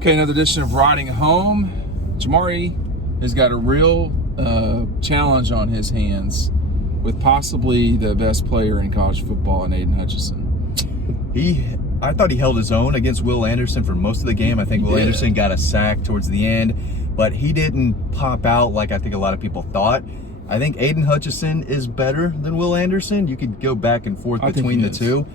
Okay, another edition of Riding Home. Jamari has got a real challenge on his hands with possibly the best player in college football in Aiden Hutchinson. I thought he held his own against Will Anderson for most of the game. I think Will Anderson got a sack towards the end, but he didn't pop out like I think a lot of people thought. I think Aiden Hutchinson is better than Will Anderson. You could go back and forth between the two.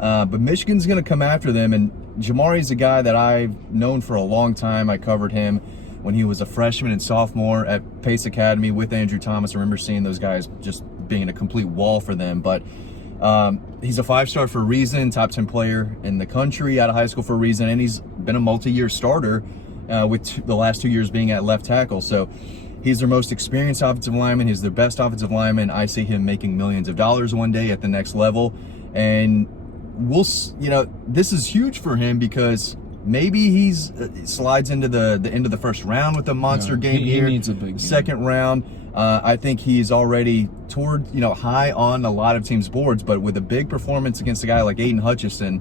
But Michigan's going to come after them, and Jamari's a guy that I've known for a long time. I covered him when he was a freshman and sophomore at Pace Academy with Andrew Thomas. I remember seeing those guys just being a complete wall for them. But he's a five-star for a reason, top 10 player in the country out of high school for a reason, and he's been a multi-year starter with the last 2 years being at left tackle. So he's their most experienced offensive lineman. He's their best offensive lineman. I see him making millions of dollars one day at the next level. And this is huge for him because maybe he's slides into the end of the first round with a monster game here. He needs a big game. Second round. I think he's already toward, high on a lot of teams' boards, but with a big performance against a guy like Aiden Hutchinson,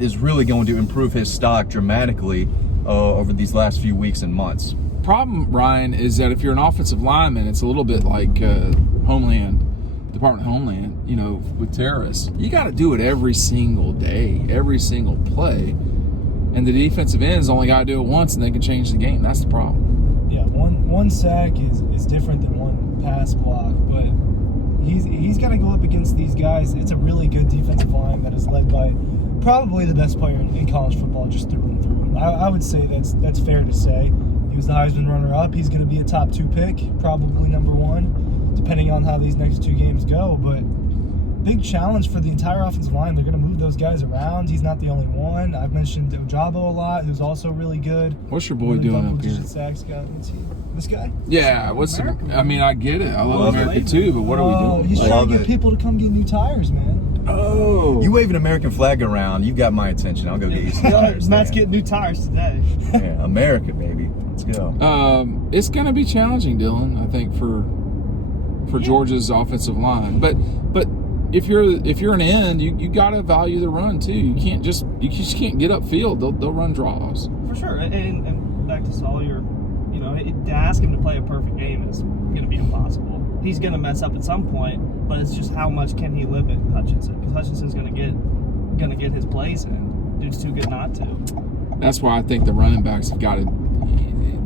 is really going to improve his stock dramatically over these last few weeks and months. Problem, Ryan, is that if you're an offensive lineman, it's a little bit like Department of Homeland, with terrorists. You got to do it every single day, every single play. And the defensive ends only got to do it once and they can change the game. That's the problem. Yeah, one sack is different than one pass block, but he's got to go up against these guys. It's a really good defensive line that is led by probably the best player in college football, just through and through. I would say that's fair to say. He was the Heisman runner-up. He's going to be a top 2 pick, probably number 1, depending on how these next 2 games go. But big challenge for the entire offensive line. They're going to move those guys around. He's not the only one. I've mentioned Ojabo a lot, who's also really good. What's your boy doing up here? Sacks guy. This guy? Yeah, I get it. I love America too, but what are we doing? He's trying to get people to come get new tires, man. Oh. You wave an American flag around, you got my attention. I'll go get you some tires. Matt's getting new tires today. Yeah, America, baby. Let's go. It's going to be challenging, Dylan, I think, for Georgia's offensive line. But if you're an end, you got to value the run too. You just can't get upfield. They'll run draws. For sure. And back to Sawyer, to ask him to play a perfect game is going to be impossible. He's going to mess up at some point, but it's just how much can he limit Hutchinson? Because Hutchinson's going to get his plays in. Dude's too good not to. That's why I think the running backs have got to.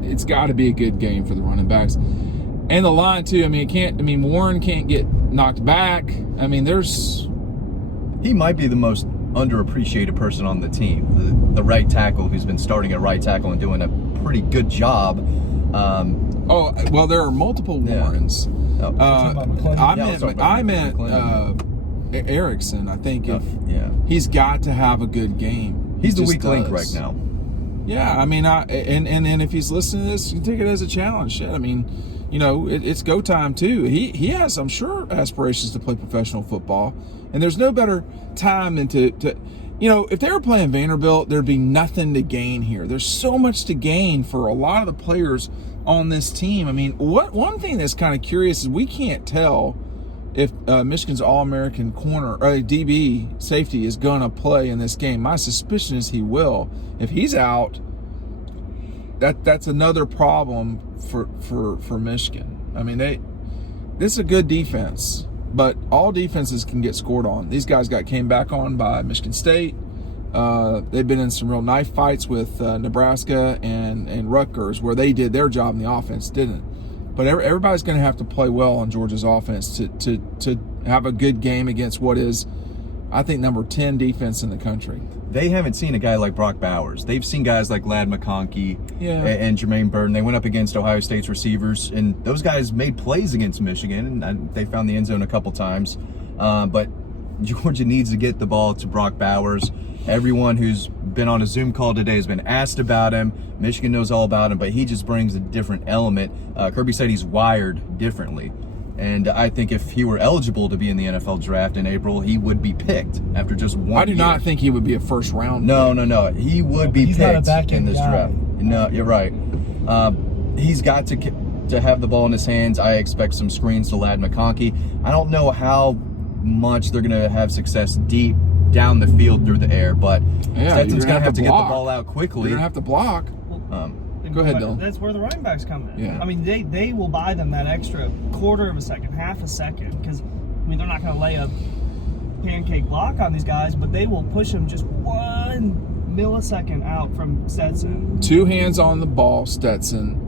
It's got to be a good game for the running backs, and the line too. Warren can't get knocked back. He might be the most underappreciated person on the team. The right tackle who's been starting at right tackle and doing a pretty good job. There are multiple Warrens. I meant Erickson. I think he's got to have a good game. He's the weak link right now. Yeah, and if he's listening to this, you take it as a challenge. Shit, it's go time too. He has, I'm sure, aspirations to play professional football, and there's no better time than to if they were playing Vanderbilt, there'd be nothing to gain here. There's so much to gain for a lot of the players on this team. One thing that's kind of curious is we can't tell if Michigan's All-American corner or DB safety is going to play in this game. My suspicion is he will. If he's out, that's another problem for Michigan. This is a good defense, but all defenses can get scored on. These guys came back on by Michigan State. They've been in some real knife fights with Nebraska and Rutgers, where they did their job and the offense didn't. But everybody's going to have to play well on Georgia's offense to have a good game against what is, I think, number 10 defense in the country. They haven't seen a guy like Brock Bowers. They've seen guys like Ladd McConkey and Jermaine Burton. They went up against Ohio State's receivers, and those guys made plays against Michigan, and they found the end zone a couple times. But Georgia needs to get the ball to Brock Bowers. Everyone who's been on a Zoom call today has been asked about him. Michigan knows all about him, but he just brings a different element. Kirby said he's wired differently. And I think if he were eligible to be in the NFL draft in April, he would be picked after just 1 year. I do not think he would be a first round. No. He would be picked in this draft. No, you're right. He's got to have the ball in his hands. I expect some screens to Ladd McConkey. I don't know how much they're going to have success deep down the field through the air. But Yeah, Stetson's you're going to have to get the block. ball out You're quickly. gonna have to block. Go ahead, Dylan. That's where the running backs come in. Yeah. I mean, they will buy them that extra quarter of a second, half a second, because I mean they're not going to lay a pancake block on these guys, but they will push them just 1 millisecond out from Stetson. 2 hands on the ball, Stetson,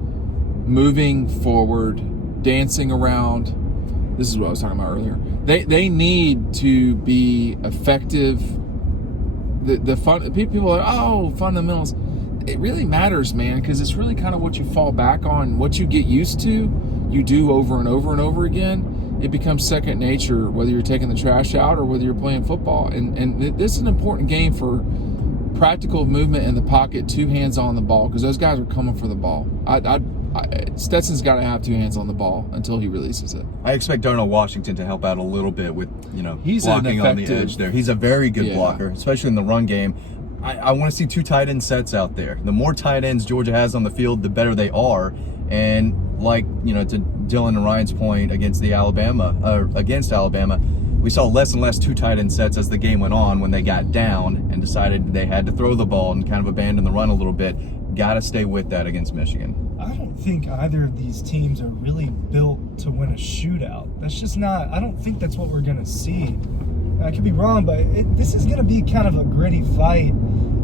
moving forward, dancing around. This is what I was talking about earlier. They need to be effective. The fun people are, oh, fundamentals. It really matters, man, because it's really kind of what you fall back on, what you get used to, you do over and over and over again. It becomes second nature, whether you're taking the trash out or whether you're playing football. And this is an important game for practical movement in the pocket, 2 hands on the ball, because those guys are coming for the ball. Stetson's got to have 2 hands on the ball until he releases it. I expect Darnell Washington to help out a little bit with, He's blocking on the effective- edge there. He's a very good blocker, especially in the run game. I want to see 2 tight end sets out there. The more tight ends Georgia has on the field, the better they are. And to Dylan and Ryan's point against Alabama, we saw less and less 2 tight end sets as the game went on when they got down and decided they had to throw the ball and kind of abandon the run a little bit. Got to stay with that against Michigan. I don't think either of these teams are really built to win a shootout. That's just not, I don't think that's what we're going to see. I could be wrong, but this is going to be kind of a gritty fight.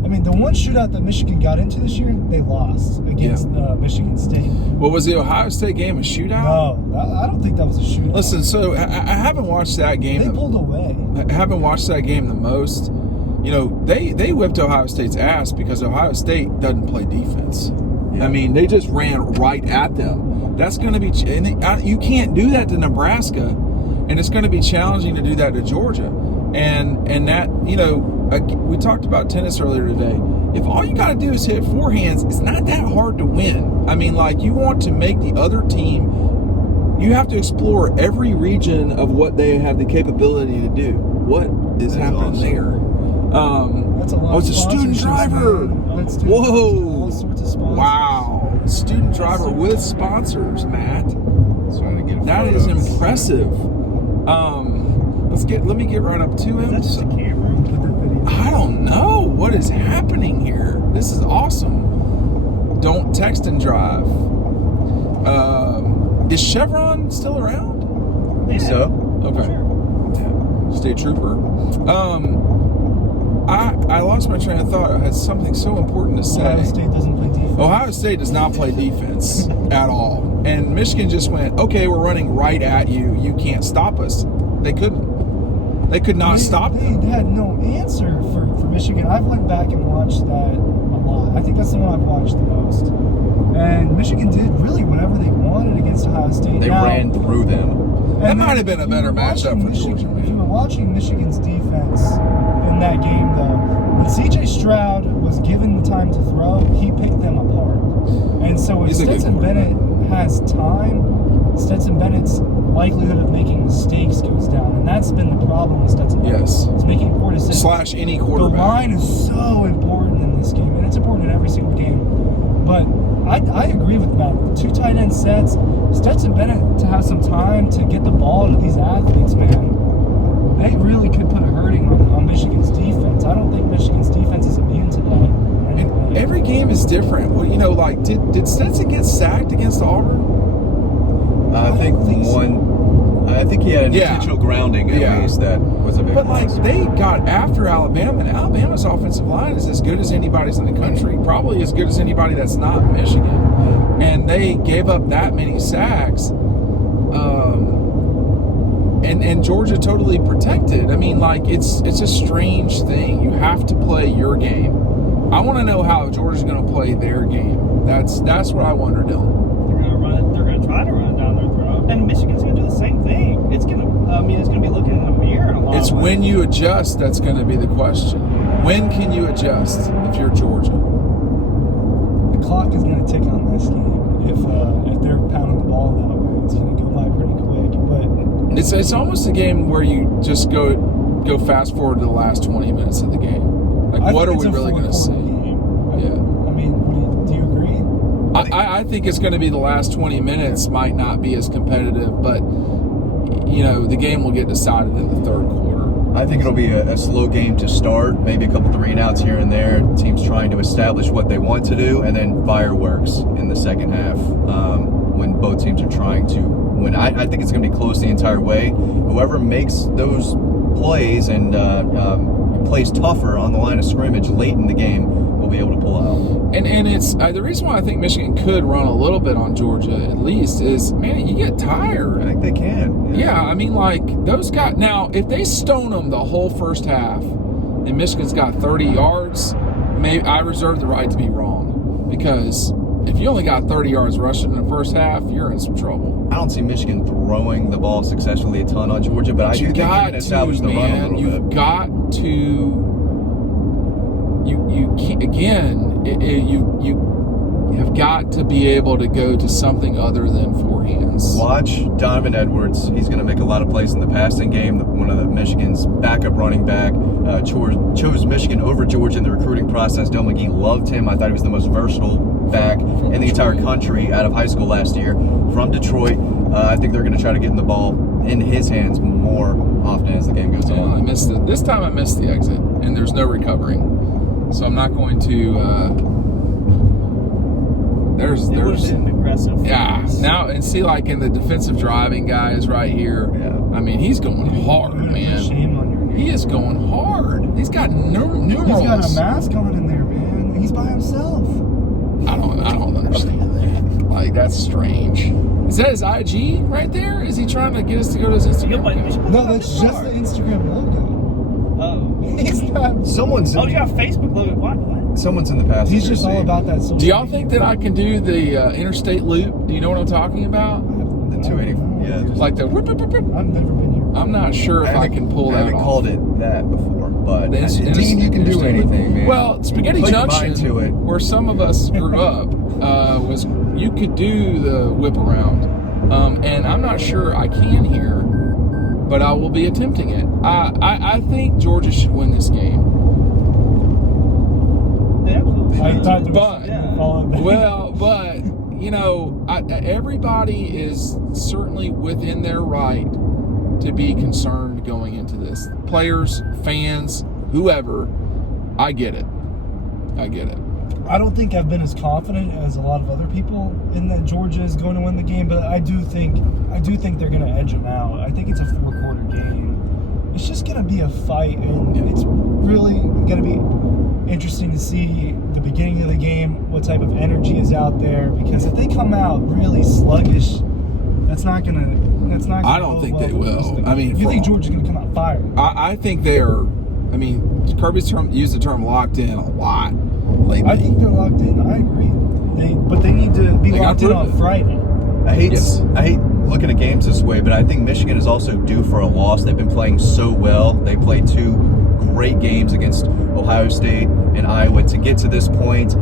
I mean, the one shootout that Michigan got into this year, they lost against Michigan State. What was the Ohio State game, a shootout? No, I don't think that was a shootout. Listen, so I haven't watched that game. They pulled away. I haven't watched that game the most. They whipped Ohio State's ass because Ohio State doesn't play defense. Yeah. I mean, they just ran right at them. That's going to be, you can't do that to Nebraska, and it's going to be challenging to do that to Georgia. And that, we talked about tennis earlier today. If all you got to do is hit forehands, it's not that hard to win. I mean, you want to make the other team, you have to explore every region of what they have the capability to do. What is happening there? That's a lot. It's a student driver. Whoa. All sorts of sponsors. Wow. Student driver with sponsors, Matt. That is impressive. Let me get right up to him. That's just a camera. I don't know what is happening here. This is awesome. Don't text and drive. Is Chevron still around? Yeah. So, Okay. Sure. State trooper. I lost my train of thought. I had something so important to say. Ohio State doesn't play defense. Ohio State does not play defense at all. And Michigan just went, okay, we're running right at you. You can't stop us. They couldn't. They could not stop them. They had no answer for Michigan. I've went back and watched that a lot. I think that's the one I've watched the most. And Michigan did really whatever they wanted against Ohio State. they ran through them. That might have been a better matchup for Georgia. If you were watching Michigan's defense in that game, though, when C.J. Stroud was given the time to throw, he picked them apart. And so if He's a good Stetson quarterback. Bennett has time, Stetson Bennett's likelihood of making mistakes goes down. And that's been the problem with Stetson Bennett. Yes. It's making poor decisions. / any The quarterback. line is so important in this game, and it's important in every single game. But I agree with Matt. 2 tight end sets, Stetson Bennett to have some time to get the ball to these athletes, man. They really could put a hurting on Michigan's defense. I don't think Michigan's defense is immune to that. And every game is different. Well, did Stetson get sacked against Auburn? I think I think he had an Yeah. intentional grounding at least that was a big But loss. they got after Alabama, and Alabama's offensive line is as good as anybody's in the country, probably as good as anybody that's not Michigan. And they gave up that many sacks, and Georgia totally protected. I mean, it's a strange thing. You have to play your game. I want to know how Georgia's going to play their game. That's what I wonder, Dylan. They're gonna try to run it down their throat, and Michigan's gonna do the same thing. It's gonna be looking in the mirror in a lot. It's of ways. when you adjust that's going to be the question. When can you adjust if you're Georgia? The clock is going to tick on this game. If they're pounding the ball that way, it's going to go by pretty quick. But It's almost a game where you just go fast forward to the last 20 minutes of the game. What are we really going to see? Yeah. I mean, do you agree? I think it's going to be the last 20 minutes might not be as competitive, but the game will get decided in the third quarter. I think it'll be a slow game to start, maybe a couple 3-and-outs here and there. Teams trying to establish what they want to do, and then fireworks in the second half when both teams are trying to win. I think it's going to be close the entire way. Whoever makes those plays and plays tougher on the line of scrimmage late in the game will be able to pull out. And it's the reason why I think Michigan could run a little bit on Georgia at least is, man, you get tired. I think they can. Yeah, I mean, like, those guys. Now, if they stone them the whole first half and Michigan's got 30 yards, maybe I reserve the right to be wrong. Because if you only got 30 yards rushing in the first half, you're in some trouble. I don't see Michigan throwing the ball successfully a ton on Georgia, but I do think they can establish the run a little You've bit. got to. You can't, again, you have got to be able to go to something other than forehands. Watch Donovan Edwards. He's going to make a lot of plays in the passing game. One of the Michigan's backup running back chose Michigan over Georgia in the recruiting process. Del McGee loved him. I thought he was the most versatile back in the entire country out of high school last year. From Detroit, I think they're going to try to get the ball in his hands more often as the game goes Yeah, on. I missed it. This time I missed the exit, and there's no recovering. So I'm not going to. There's been aggressive. yeah. Now and see, like in the defensive driving guys right here. Yeah. I mean, he's going hard, man. Shame on your name. He is going hard. He's got numerals. He's got a mask on in there, man. He's by himself. I don't understand that. Like, that's strange. Is that his IG right there? Is he trying to get us to go to his Instagram account? No, that's just the Instagram logo. Oh. He's not. Someone's Oh, you got Facebook logo. What? someone's in the past. He's just all about that social. Do y'all think that I can do the interstate loop? Do you know what I'm talking about? the 280. Yeah. Like the whip, whip, whip, whip. I've never been here. I'm not sure if I can pull I that haven't off. called it that before, but The Dean, you can do interstate loop. anything, man. Well, Spaghetti Put your mind Junction, to it. where some of us grew up, was you could do the whip around, and I'm not sure I can here, but I will be attempting it. I think Georgia should win this game. They absolutely I should. thought there was But- something to follow that. Well, but you know, everybody is certainly within their right to be concerned going into this. Players, fans, whoever. I get it. I don't think I've been as confident as a lot of other people in that Georgia is going to win the game, but I do think they're going to edge them out. I think it's a 4-quarter game. It's just going to be a fight, and it's really going to be interesting to see the beginning of the game, what type of energy is out there, because if they come out really sluggish, that's not going to I don't think they will. I mean, you for think all- Georgia's going to come out fired? I think they are. I mean, Kirby's used the term locked in a lot lately. I think they're locked in. I agree. But they need to be They locked in gotta on prove it. Friday. I hate Yes. looking at games this way, but I think Michigan is also due for a loss. They've been playing so well. They played 2 great games against Ohio State and Iowa to get to this point.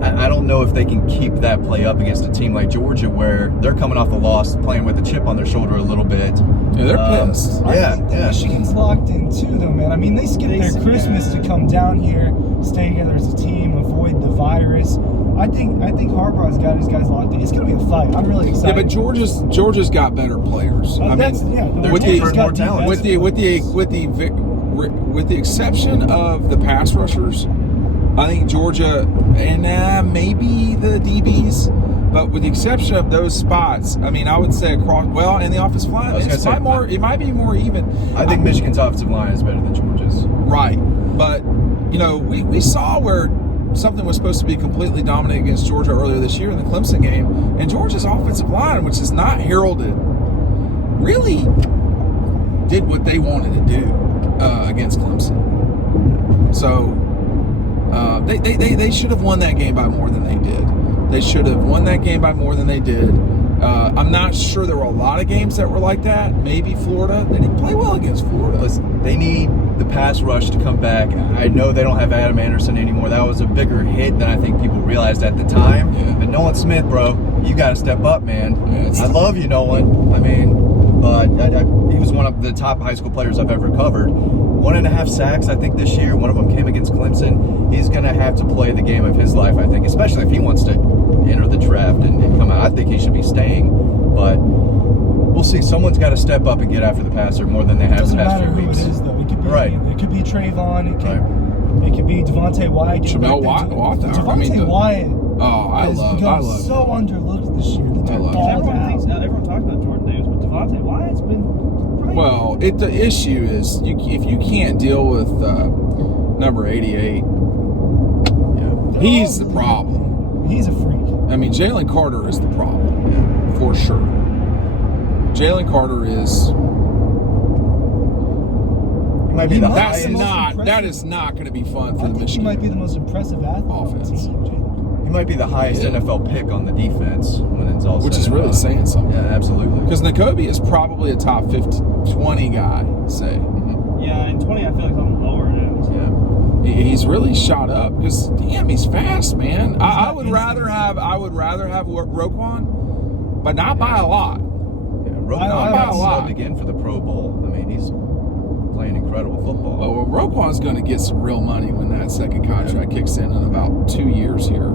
I don't know if they can keep that play up against a team like Georgia, where they're coming off the loss, playing with a chip on their shoulder a little bit. Yeah, they're pissed. I think that Michigan's locked in too, though, man. I mean, they skipped their Christmas to come down here, stay together as a team, avoid the virus. I think Harbaugh's got his guys locked in. It's going to be a fight. I'm really excited. Yeah, but Georgia's got better players. I that's, mean, yeah, with the team's got talent. defense. with the exception of the pass rushers, I think Georgia and maybe the DBs, but with the exception of those spots, I mean, I would say across and the offensive line, it might be more even. I think Michigan's offensive line is better than Georgia's. Right, but you know, we saw where something was supposed to be completely dominant against Georgia earlier this year in the Clemson game, and Georgia's offensive line, which is not heralded, really did what they wanted to do against Clemson. So they should have won that game by more than they did. They should have won that game by more than they did. I'm not sure there were a lot of games that were like that. Maybe Florida. They didn't play well against Florida. Listen, they need the pass rush to come back. I know they don't have Adam Anderson anymore. That was a bigger hit than I think people realized at the time. Yeah. But Nolan Smith, bro, you got to step up, man. Yeah, I love you, Nolan. I mean, but he was one of the top high school players I've ever covered. 1.5 sacks, I think, this year. One of them came against Clemson. He's going to have to play the game of his life, I think, especially if he wants to enter the draft and come out. I think he should be staying. But we'll see. Someone's got to step up and get after the passer more than they It have the doesn't past matter few who weeks. it is, though. It could be Right. It could be Trayvon. Right. It could be Devontae Wyatt. Jamel Watt. Devontae Wyatt. Oh, I has become love. so underlooked this year. That they're love balled out. Everyone talks about Jordan Davis, but Devontae Wyatt's been right. Well, the issue is if you can't deal with number 88, Yeah. he's the problem. He's a freak. I mean, Jalen Carter is the problem, for sure. Jalen Carter is. He might be He the might be highest. the most That is not going to be fun for I the think he Michigan might be the most impressive athlete offense. on the team, Jalen. He might be the highest Yeah. NFL pick on the defense when it's all Which said is and really done. saying something. Yeah, absolutely. Because Nakobe is probably a top 20 guy, say. Yeah, in 20, I feel like on the lower end. Yeah. He's really shot up because damn, he's fast, man. I got would instinct. rather have Roquan, but not by a lot. Yeah. I Roquan like got a lot. subbed again for the Pro Bowl. I mean, he's playing incredible football. Well, Roquan's going to get some real money when that second contract kicks in about 2 years here.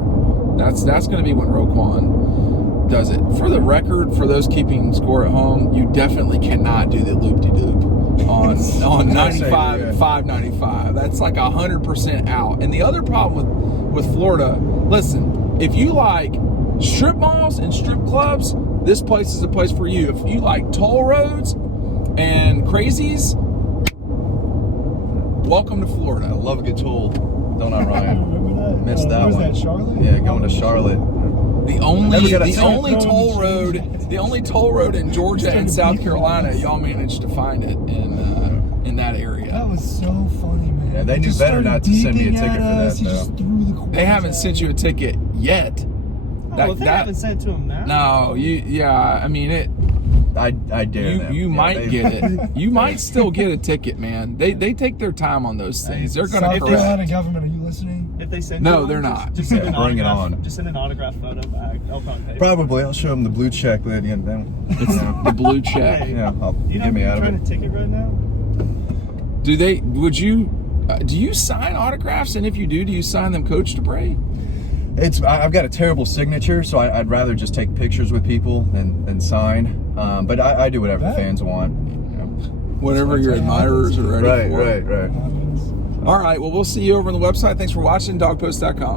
That's going to be when Roquan does it. For the record, for those keeping score at home, you definitely cannot do the loop-de-loop on 95 and 595. That's like 100% out. And the other problem with Florida, listen, if you like strip malls and strip clubs, this place is a place for you. If you like toll roads and crazies, welcome to I Florida. love a good tool, don't I, Ryan? Remember that? Missed that where's one. that, Charlotte? Yeah, going to Charlotte. The Never only got a the ticket. only toll road, the only toll road in Georgia and South Carolina, y'all managed to find it in that area. That was so funny, man. Yeah, they It knew just better started not to send me a beeping ticket at for that, us. He though. just threw the They haven't sent you a ticket yet. Oh, if they haven't sent it to him now. No, I mean it. I dare them. You Yeah, might they- get it. You might still get a ticket, man. They take their time on those things. They're gonna South Carolina correct. government, are you listening? If they send No, you they're one, not. Just send Yeah, an bring it autograph. on. Just send an autograph photo back. They'll probably pay. Probably. I'll show them the blue check lady and then. The blue check. Hey, Yeah, I'll you know get me you're out of trying it. to ticket right now? Do you sign autographs? And if you do you sign them Coach DeBray? I've got a terrible signature, so I'd rather just take pictures with people than sign. But I do whatever the fans want. You know. Whatever your admirers are ready for. Right. Happens. All right, well, we'll see you over on the website. Thanks for watching, dogpost.com.